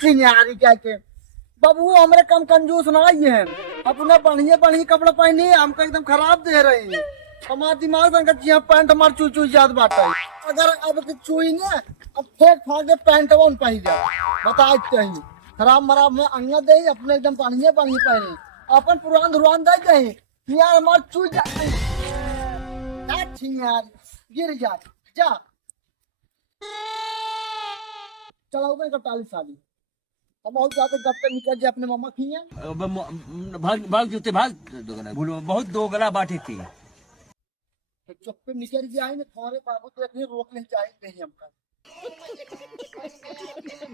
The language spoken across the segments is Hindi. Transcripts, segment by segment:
चिंगारी क्या के बाबू हमरे कम कंजूस ना ही है। अपने बढ़िया बढ़िया कपड़ा पहने हमको एकदम खराब दे रहे हैं। हमारा दिमाग संग यहाँ पैंट हमार चुई चुई जात बाटा है। अगर अब के चुई ने अब फेंक फाड़ के पैंट वन पहन जा बता चाहिए खराब मराब में अंगा दे अपने एकदम बढ़िया बढ़िया पहने अपन पुरान धुरान दे जाए यार हमार चुई जाते यार गिर जा जा चलाओ भाई कटाली साली अब बहुत ज्यादा गप्पे निकल जाए अपने मामा खिया भाग जूते भाग बहुत दो गला बाटे थी चुप्पे निकल जाए ना थोड़े बाबू तो अपने रोक ले जाए नहीं हमका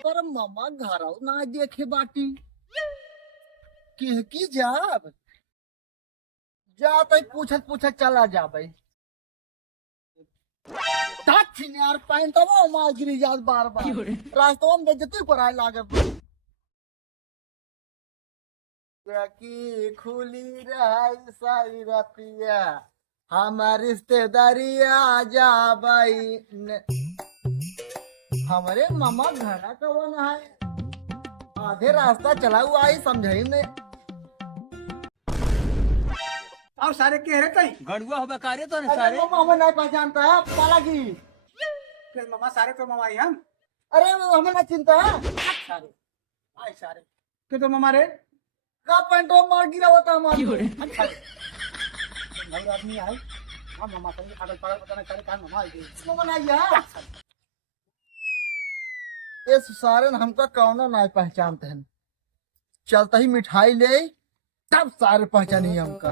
पर मामा घर आओ ना देखे बाटी की जाब जा तो पूछत पूछत चला जा भाई यार पैन तो वो मार गिरी जात बार बार रास्ता में बेइज्जती पर आए लागे की खुली रही सारी रतिया हमारी रिश्तेदारिया जा भाई हमारे मामा घरा कौन है आधे रास्ता चला हुआ आई समझाई में और सारे कह रहे कहीं गड़ुआ हो बकारे तो नहीं सारे मामा नहीं पहचानता है पाला की फिर मामा सारे तो मामा ही हम अरे हमें ना चिंता है सारे आए सारे कि तो मामा रे का पेंटो मार गिरा होता हमारे अच्छा भाई आदमी आए हम मामा संग खादल पागल पता नहीं करे कहां मामा आई मामा नहीं यार ये सारे हमका कौनो नहीं पहचानते हैं चलता ही मिठाई ले तब सारे पहचानी हमका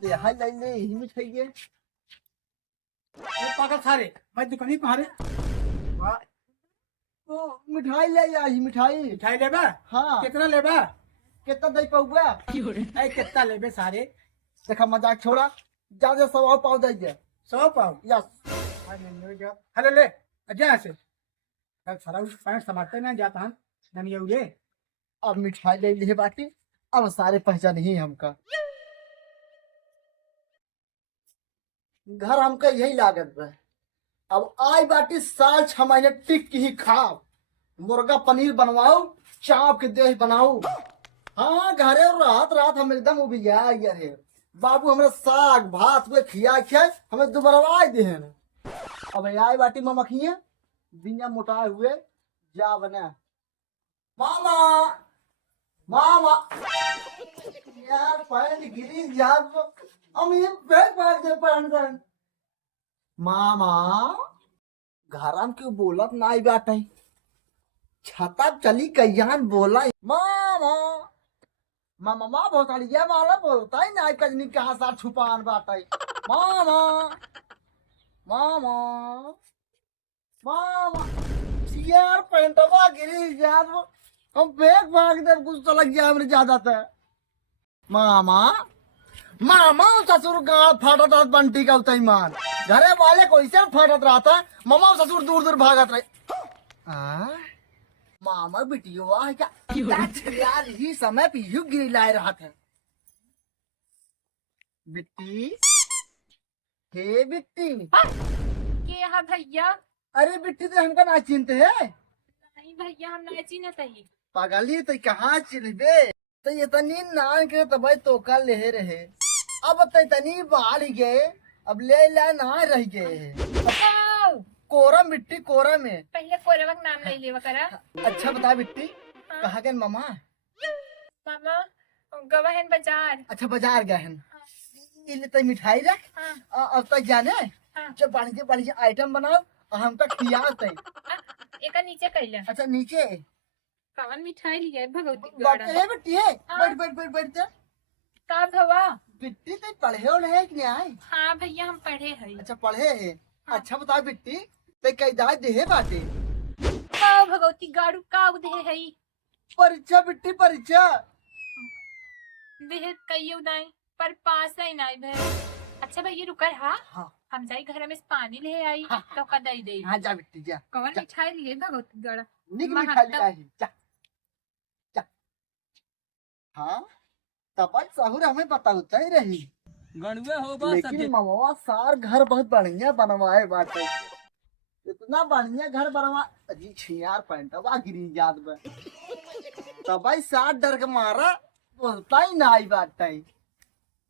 दे हाय ले ले ही मिठाई है पागल सारे मैं दुकानी पे हारे तो मिठाई ले आई मिठाई मिठाई लेबा हाँ कितना लेबा कितना दे पाऊगा ए कितना लेबे सारे देखा मजाक छोड़ा जा जा 100 पाव दे दे 100 पाव यस हेलो ले अजा से कल सारा उस पैंट समाते ना जाता हन नन ये उले अब मिठाई ले ली बाटी अब सारे पहचान ही हमका घर हमका यही लागत है अब आई बाटी साल 6 महीने टिक ही खाओ मुर्गा पनीर बनवाओ चाप के देह बनाओ हाँ घरे रात रात हम एकदम उबिया है बाबू हमारे साग भात हुए खिया खिया हमें दोबारा दे अब आई बाटी में मखिया बिना मोटाए हुए जा बना मामा मामा यार पैंट गिरी यार हम ये बैग मार दे पैंट मामा घराम क्यों बोलत नाई बाटे छता चली कयान बोला मामा मामा माँ बहुत अड़िया वाला बोलता है नाई कजनी कहाँ साथ छुपान बाटे मामा मामा मामा यार पैंटवा गिरी यार हम बैग भाग दे कुछ तो लग गया मेरे ज्यादा था मामा मामा ससुर गाँव फाटत रहा बंटी का उतना ईमान घरे वाले को इसे फाटत रहा था मामा ससुर दूर दूर भागत रहे मामा बिटियो यार ही समय पे यू गिरी लाए रहा था बिट्टी हे बिट्टी के हा भैया अरे बिट्टी तो हमका ना चिंते है नहीं भैया हम ना चिन्हत ही पागली तो कहाँ चिन्हबे तो ये तनी नान के तब तो का ले रहे अब तनी बाल गए अब ले ला ना रह गए कोरा मिट्टी कोरा में पहले कोरवा का नाम ले लेवा करा अच्छा बता बिट्टी कहाँ गए मामा मामा गवाहन बाजार अच्छा बाजार गए हैं इले तो मिठाई रख अब तक जाने जब बढ़िया आइटम बनाओ और हम तक खियाते एक नीचे कैला अच्छा नीचे कवन मिठाई लिए भगवती बिट्टी है बैठ बैठ बैठ बैठ जा का भवा बिट्टी तो पढ़े हो है कि नहीं आए हाँ भैया हम पढ़े हैं अच्छा पढ़े है अच्छा बता बिट्टी ते कई दाद दे बाटे का भगवती गाड़ू का दे है परीक्षा बिट्टी परीक्षा देह कई उदाई पर पास नहीं नाई भे अच्छा भैया रुकर हाँ हम जाई घर में पानी ले आई तो का दई दे हाँ जा बिट्टी जा कवन मिठाई लिए भगवती गाड़ा निक मिठाई लाई जा जा हाँ तब सहूर हमें बताता ही रही गणुए हो बा लेकिन मामा सार घर बहुत बढ़िया बनवाए बाटे ये तो इतना बढ़िया घर बनवा अजी छियार पैंटवा गिरी जात बे तो भाई साथ डर के मारा बोलता ही ना आई बात है।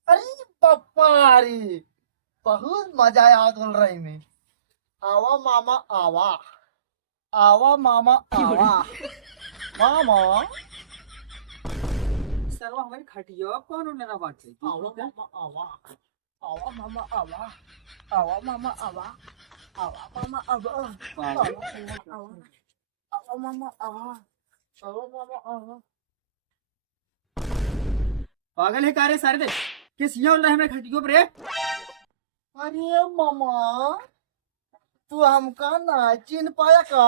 अरे पप्पा रे बहुत मजा आया बोल रही में। आवा मामा आवा, आवा मामा आवा, मामा सरवा हमारी खटिया कौन होने ना बात है आवा मामा आवा, आवा मामा आवा, आवा मामा आवा, आवा मामा आवा, आवा मामा आवा, आवा मामा आवा। पागल है कारे सारे दे किस ये बोल रहे हमें खटियों पर रे? अरे मामा तू हमका ना चिन पाया का?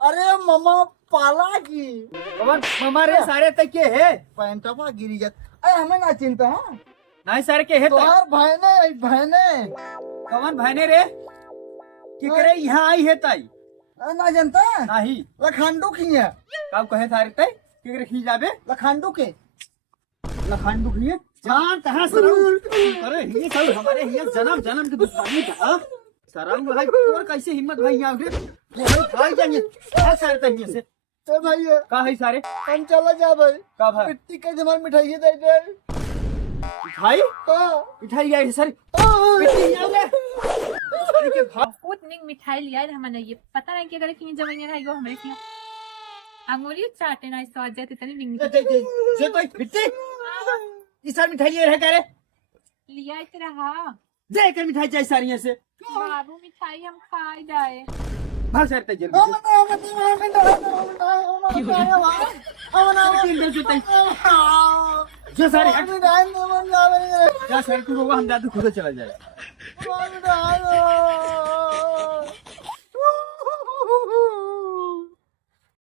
अरे मामा पाला की कौन हमारे सारे तक के है पैंटवा गिरी जात। अरे हमें ना चिंता है नहीं सारे के है तो तोहार बहने बहने कौन भाईने रे कि करे यहाँ आई है ताई ना जानता नहीं लखांडू की है, कब कहे सारे तई कि करे खी जाबे लखांडू के लखंडू खी जान कहां से अरे ये सब हमारे ये जन्म जन्म की दुश्मनी का सरांग भाई और कैसे हिम्मत भाई यहाँ रे ये भाई जानिए क्या सारे तई से तो भाई का है सारे हम चला जा भाई का भाई मिट्टी के जमान मिठाई दे दे भाई हाँ। मिठाई आई सारी मिट्टी आ गए सारे के भाई उतनी मिठाई लिया है हमने, ये पता नहीं कि अगर कहीं जमाने रही हो हमारे क्यों अंगूरी चाटे ना इस स्वाद जाते तनी बिंग जे तो मिट्टी इस सारी मिठाई ये रह करे लिया इत रहा जे कर मिठाई चाहिए सारी से बाबू मिठाई हम खाई जाए। भाग सारे तई जल्दी जो सारे हट जा सारे तू होगा हम जाते खुद चला जाए Oh,